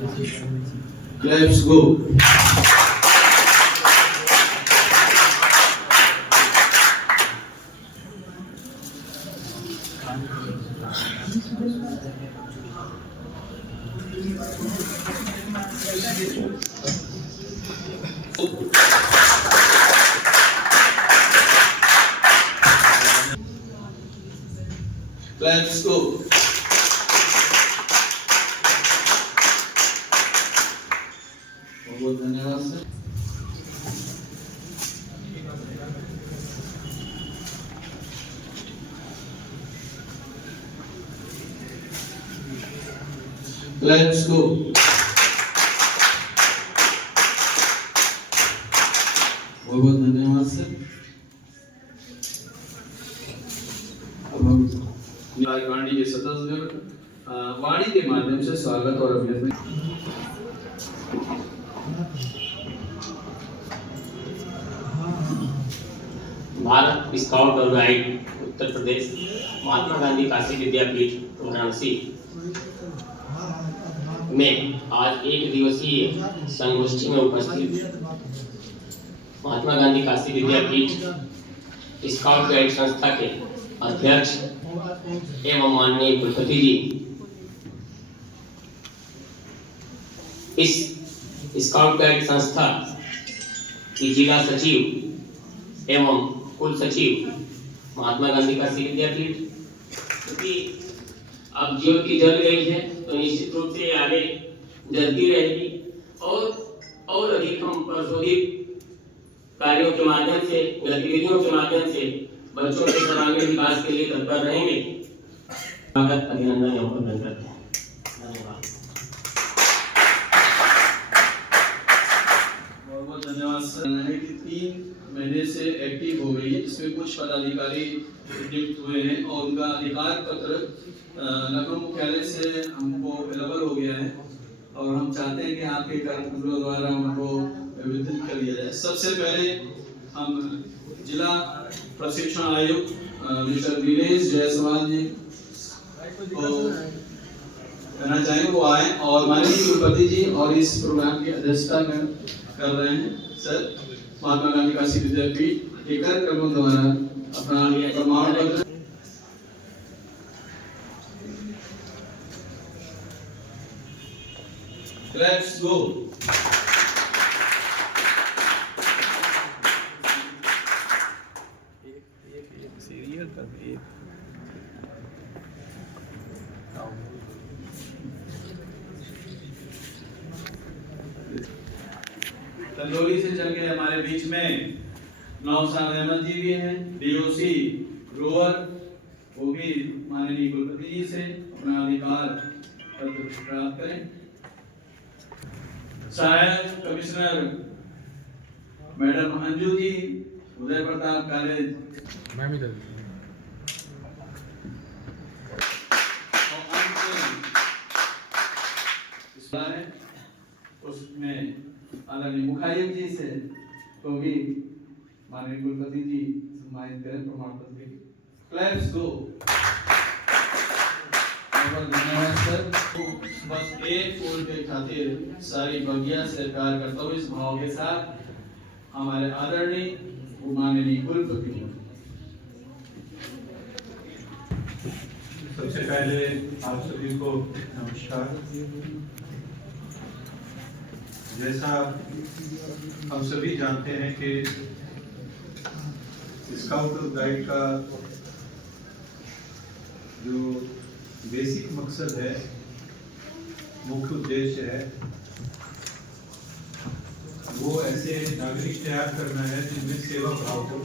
Let's go. Let's go. बहुत धन्यवाद sir. Let's go. बहुत धन्यवाद सर। अब हम वाणी के सदस्य वाणी के माध्यम से स्वागत और अभिनंदन। भारत स्काउट और गाइड उत्तर प्रदेश महात्मा गांधी काशी विद्यापीठ वाराणसी में आज एक दिवसीय संगोष्ठी में उपस्थित महात्मा गांधी काशी विद्यापीठ स्काउट गाइड संस्था के अध्यक्ष एवं माननीय कुलपति जी, इस स्काउट गाइड संस्था की जिला सचिव एवं कुल सचिव महात्मा गांधी काशी विद्यापीठ, क्योंकि अब ज्योति जल गई है तो निश्चित रूप से आगे जलती रहेगी और अधिक हम प्रशोधित कार्यों के माध्यम से, गतिविधियों के माध्यम से बच्चों के सर्वांगीण विकास के लिए तत्पर रहेंगे। स्वागत अभिनंदन एवं अभिनंदन करते हैं। धन्यवाद। बहुत धन्यवाद सर। है कि 3 महीने से एक्टिव हो गई है, जिसमें कुछ पदाधिकारी नियुक्त हुए हैं और उनका अधिकार पत्र लखनऊ मुख्यालय से हमको अवेलेबल हो गया है और हम चाहते हैं कि आपके कर्मचारियों द्वारा उनको वितरित कर दिया जाए। सबसे पहले हम जिला प्रशिक्षण आयुक्त मिस्टर दिनेश जायसवाल जी को कहना चाहेंगे वो आए और माननीय कुलपति जी और इस प्रोग्राम की अध्यक्षता कर रहे हैं सर महात्मा गांधी काशी विद्यापीठ के कार्यक्रमों द्वारा अपना प्रमाण पत्र। Let's go. तंदूरी से चल के हमारे बीच में नौशाद अहमद जी भी हैं, डीओसी रोवर, वो भी माननीय कुलपति जी से अपना अधिकार पत्र प्राप्त करें। सहायक commissioner madam Anju ji, Uday Pratap college, उसमें आदरणीय मुखायब जी से तो भी माननीय कुलपति जी सम्मानित करें प्रमाण पत्र की। Let's go. धन्यवाद सर। बस एक फूल के खातिर सारी बगिया से कार्य करता हूँ इस भाव के साथ हमारे आदरणीय माननीय कुलपति। सबसे पहले आप सभी को नमस्कार। जैसा हम सभी जानते हैं कि स्काउट और गाइड का जो बेसिक मकसद है, मुख्य उद्देश्य है, वो ऐसे नागरिक तैयार करना है जिनमें सेवा भाव हो,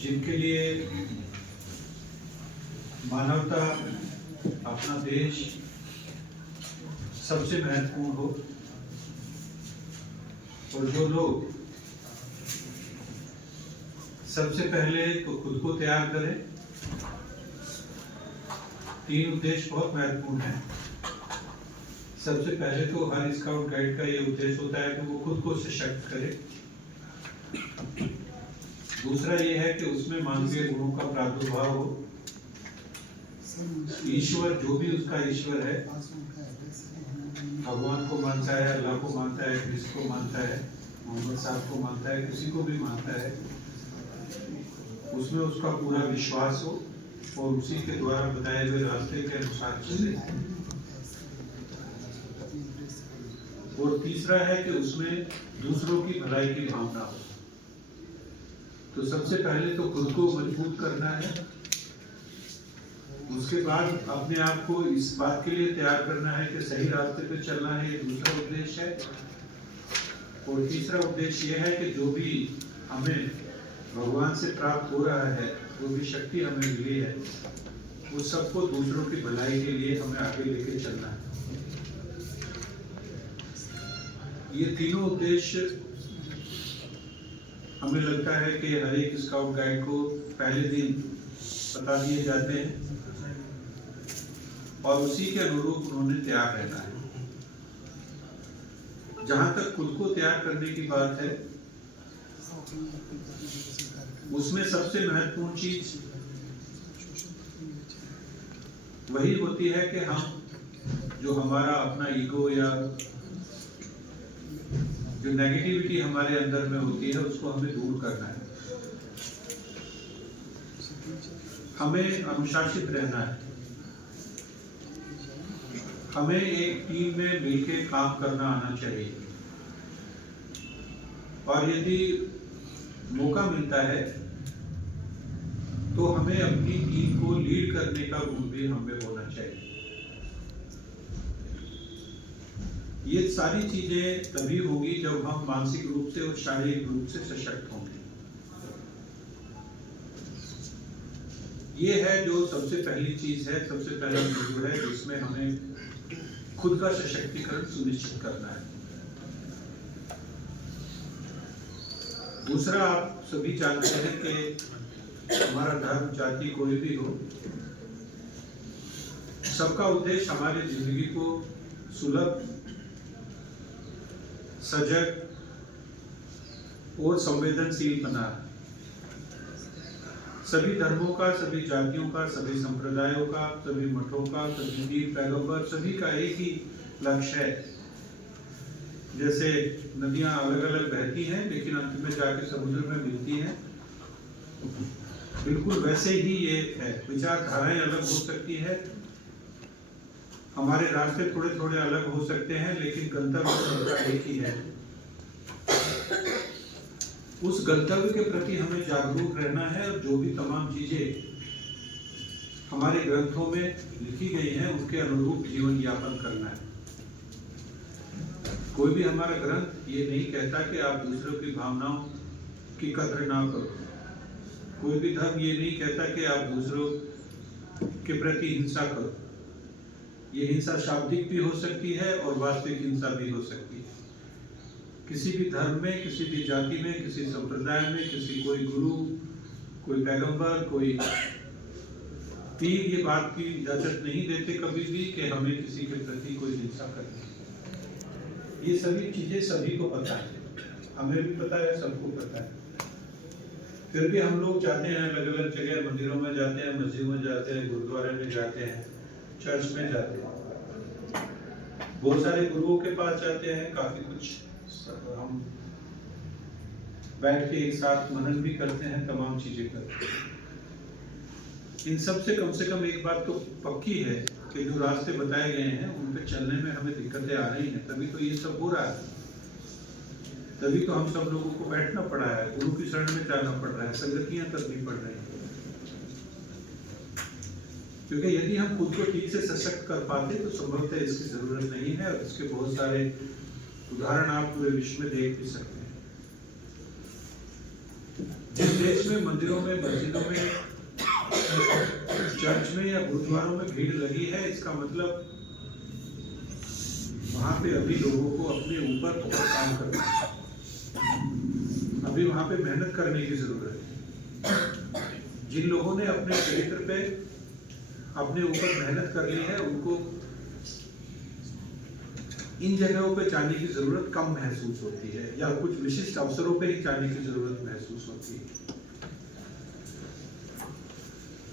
जिनके लिए मानवता, अपना देश सबसे महत्वपूर्ण हो और जो लोग सबसे पहले तो खुद को तैयार करें। 3 उद्देश्य बहुत महत्वपूर्ण हैं। सबसे पहले तो हर स्काउट गाइड का ये उद्देश्य होता है कि वो खुद को सशक्त करे। दूसरा ये है कि उसमें मानवीय गुणों का प्रादुर्भाव हो। ईश्वर जो भी उसका ईश्वर है, भगवान को मानता है, अल्लाह को मानता है, कृष्ण को मानता है, मोहम्मद साहब को मानता है, किसी को भी मानता है, उसमें उसका पूरा विश्वास हो और उसी के द्वारा बताए हुए रास्ते के अनुसार चले। और तीसरा है कि उसमें दूसरों की भलाई की भावना हो। तो सबसे पहले तो खुद को मजबूत करना है, उसके बाद अपने आप को इस बात के लिए तैयार करना है कि सही रास्ते पे चलना है, ये दूसरा उद्देश्य है। और तीसरा उद्देश्य यह है कि जो भी हमें भगवान से प्राप्त हो रहा है, जो भी शक्ति हमें मिली है, उस सबको दूसरों की भलाई के लिए हमें आगे लेके चलना है। ये तीनों उद्देश्य हमें लगता है कि हर एक स्काउट गाइड को पहले दिन बता दिए जाते हैं और उसी के अनुरूप उन्होंने तैयार रहना है। जहां तक खुद को तैयार करने की बात है, उसमें सबसे महत्वपूर्ण चीज वही होती है कि हम जो हमारा अपना ईगो या जो नेगेटिविटी हमारे अंदर में होती है, उसको हमें दूर करना है। हमें अनुशासित रहना है, हमें एक टीम में मिलकर काम करना आना चाहिए। और यदि मौका मिलता है तो हमें अपनी टीम को लीड करने का गुण भी हमें होना चाहिए। ये सारी चीजें तभी होगी जब हम मानसिक रूप से और शारीरिक रूप से सशक्त होंगे। ये है जो सबसे पहली चीज है, सबसे पहला बिंदु है जिसमें हमें खुद का सशक्तिकरण सुनिश्चित करना है। दूसरा, आप सभी जानते हैं कि हमारा धर्म, जाति कोई भी हो, सबका उद्देश्य हमारी जिंदगी को सुलभ, सजग और संवेदनशील बनाना। सभी धर्मों का, सभी जातियों का, सभी संप्रदायों का, सभी मठों का, सभी पीर पैगंबर, सभी का एक ही लक्ष्य है। जैसे नदियां अलग अलग बहती हैं लेकिन अंत में जाके समुद्र में मिलती हैं, बिल्कुल वैसे ही ये है। विचारधाराएं अलग हो सकती है, हमारे रास्ते थोड़े थोड़े अलग हो सकते हैं, लेकिन गंतव्य सबका एक ही है। उस गंतव्य के प्रति हमें जागरूक रहना है और जो भी तमाम चीजें हमारे ग्रंथों में लिखी गई हैं उसके अनुरूप जीवन यापन करना है। कोई भी हमारा ग्रंथ ये नहीं कहता कि आप दूसरों की भावनाओं की कद्र ना करो। कोई भी धर्म ये नहीं कहता कि आप दूसरों के प्रति हिंसा करो। ये हिंसा शाब्दिक भी हो सकती है और वास्तविक हिंसा भी हो सकती है। किसी भी धर्म में, किसी भी जाति में, किसी संप्रदाय में, किसी कोई गुरु, कोई पैगंबर, कोई पीर ये बात की इजाजत नहीं देते कभी भी कि हमें किसी के प्रति कोई हिंसा करनी। ये सभी चीजें सभी को पता है, हमें भी पता है, सबको पता है। फिर भी हम लोग जाते हैं अलग अलग जगह, मंदिरों में जाते हैं, मस्जिद में जाते हैं, गुरुद्वारे में जाते हैं, चर्च में जाते हैं, बहुत सारे गुरुओं के पास जाते हैं, काफी कुछ हम बैठ के एक साथ मनन भी करते हैं, तमाम चीजें करते हैं। इन सब से कम एक बात तो पक्की है कि जो रास्ते बताए गए हैं उन पे चलने में हमें दिक्कतें आ रही हैं, तभी तो ये सब हो रहा है। तभी तो हम सब लोगों को बैठना पड़ा है, गुरु की शरण में जाना पड़ रहा है, संगतियां करनी पड़ रही हैं। क्योंकि यदि हम खुद को ठीक से सशक्त कर पाते तो संभवतः इसकी जरूरत नहीं है, और इसके बहुत सारे उदाहरण आप पूरे विश्व में देख भी सकते हैं। जिस देश में मंदिरों में, मस्जिदों में, चर्च में या गुरुद्वारों में भीड़ लगी है, इसका मतलब वहां पे अभी लोगों को अपने ऊपर बहुत काम करना है, अभी वहां पे मेहनत करने की जरूरत है। जिन लोगों ने अपने चरित्र पे अपने ऊपर मेहनत कर ली है, उनको इन जगहों पे जाने की जरूरत कम महसूस होती है, या कुछ विशिष्ट अवसरों पे ही जाने की जरूरत महसूस होती है।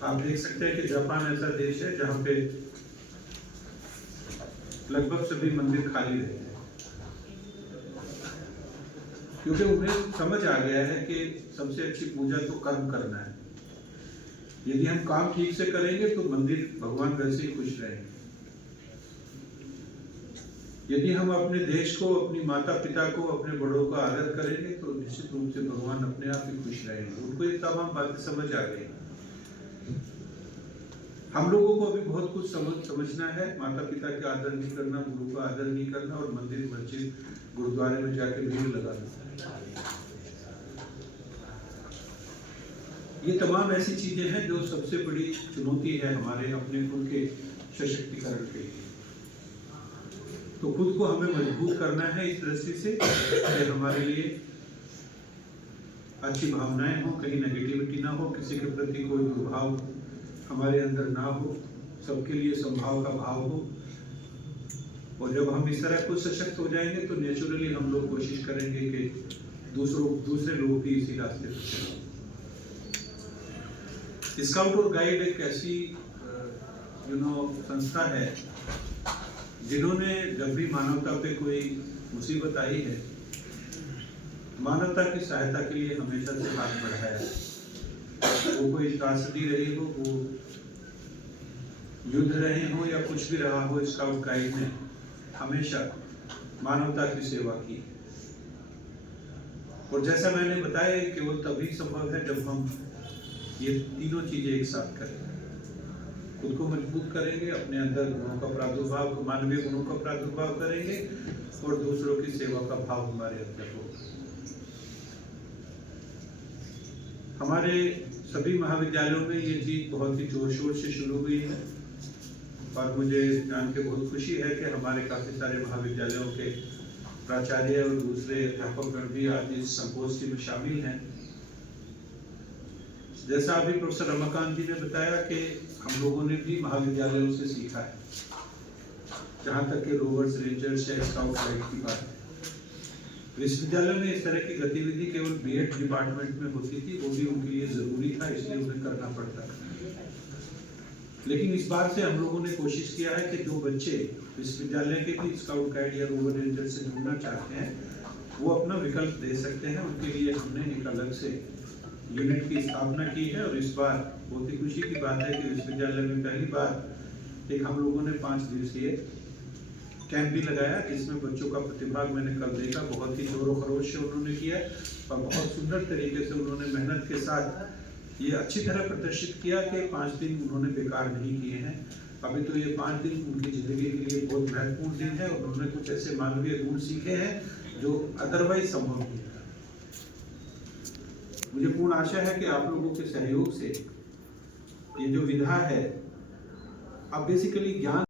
आप देख सकते हैं कि जापान ऐसा देश है जहाँ पे लगभग सभी मंदिर खाली रहते हैं, क्योंकि उन्हें समझ आ गया है कि सबसे अच्छी पूजा तो कर्म करना है। यदि हम काम ठीक से करेंगे तो मंदिर भगवान वैसे ही खुश रहेंगे। यदि हम अपने देश को, अपनी माता पिता को, अपने बड़ों का आदर करेंगे तो निश्चित रूप से भगवान अपने आप ही खुश रहेंगे। उनको ये तमाम बातें समझ आ गई। हम लोगों को अभी बहुत कुछ समझना है। माता पिता का आदर नहीं करना, गुरु का आदर नहीं करना और मंदिर मस्जिद गुरुद्वारे में जाके भीड़ लगाना, ये तमाम ऐसी चीजें हैं जो सबसे बड़ी चुनौती है हमारे अपने खुद के सशक्तिकरण के लिए। तो खुद को हमें मजबूत करना है इस दृष्टि से कि हमारे लिए अच्छी भावनाएं हो, कहीं नेगेटिविटी ना हो, किसी के प्रति कोई दुर्भाव हमारे अंदर ना हो, सबके लिए संभाव का भाव हो। और जब हम इस तरह खुद सशक्त हो जाएंगे तो नेचुरली हम लोग कोशिश करेंगे कि दूसरे लोग भी इसी रास्ते पर चलें। स्काउट और गाइड एक ऐसी संस्था है जिन्होंने जब भी मानवता पे कोई मुसीबत आई है, मानवता की सहायता के लिए हमेशा से हाथ बढ़ाया है। वो कोई त्रासदी रही हो, वो युद्ध रहे हो या कुछ भी रहा हो, स्काउट गाइड ने हमेशा मानवता की सेवा की। और जैसा मैंने बताया केवल तभी संभव है जब हम ये तीनों चीजें एक साथ करें। खुद को मजबूत करेंगे, अपने अंदर गुणों का प्रादुर्भाव, मानवीय गुणों का प्रादुर्भाव करेंगे और दूसरों की सेवा का भाव हमारे अंदर होगा। हमारे सभी महाविद्यालयों में ये चीज बहुत ही जोर शोर से शुरू हुई है और मुझे जान के बहुत खुशी है कि हमारे काफी सारे महाविद्यालयों के प्राचार्य और दूसरे अध्यापकगण भी आज इस संगोष्ठी में शामिल हैं। जैसा अभी प्रोफेसर रमाकांत जी ने बताया कि हम लोगों ने भी महाविद्यालयों से सीखा है, जहाँ तक कि रोवर्स, रेंजर्स या स्काउट गाइड की बात है। विश्वविद्यालय में इस तरह की गतिविधि केवल बीएड डिपार्टमेंट में होती थी, वो भी उनके लिए जरूरी था, इसलिए उन्हें करना पड़ता था। लेकिन इस बार से हम लोगों ने कोशिश किया है कि जो बच्चे विश्वविद्यालय के भी स्काउट गाइड या रोवर रेंजर से जुड़ना चाहते हैं वो अपना विकल्प दे सकते हैं। उनके लिए हमने एक अलग से यूनिट की स्थापना की है और इस बार बहुत ही खुशी की बात है कि विश्वविद्यालय में पहली बार एक हम लोगों ने 5 दिवसीय कैंप भी लगाया, जिसमें बच्चों का प्रतिभाग मैंने कल देखा। बहुत ही जोरों खरोश से उन्होंने किया और बहुत सुंदर तरीके से उन्होंने मेहनत के साथ ये अच्छी तरह प्रदर्शित किया कि 5 दिन उन्होंने बेकार नहीं किए हैं। अभी तो ये 5 दिन उनकी जिंदगी के लिए बहुत महत्वपूर्ण दिन है और उन्होंने कुछ ऐसे मानवीय गुण सीखे हैं जो अदरवाइज संभव नहीं था। मुझे पूर्ण आशा है कि आप लोगों के सहयोग से ये जो विधा है, अब बेसिकली ज्ञान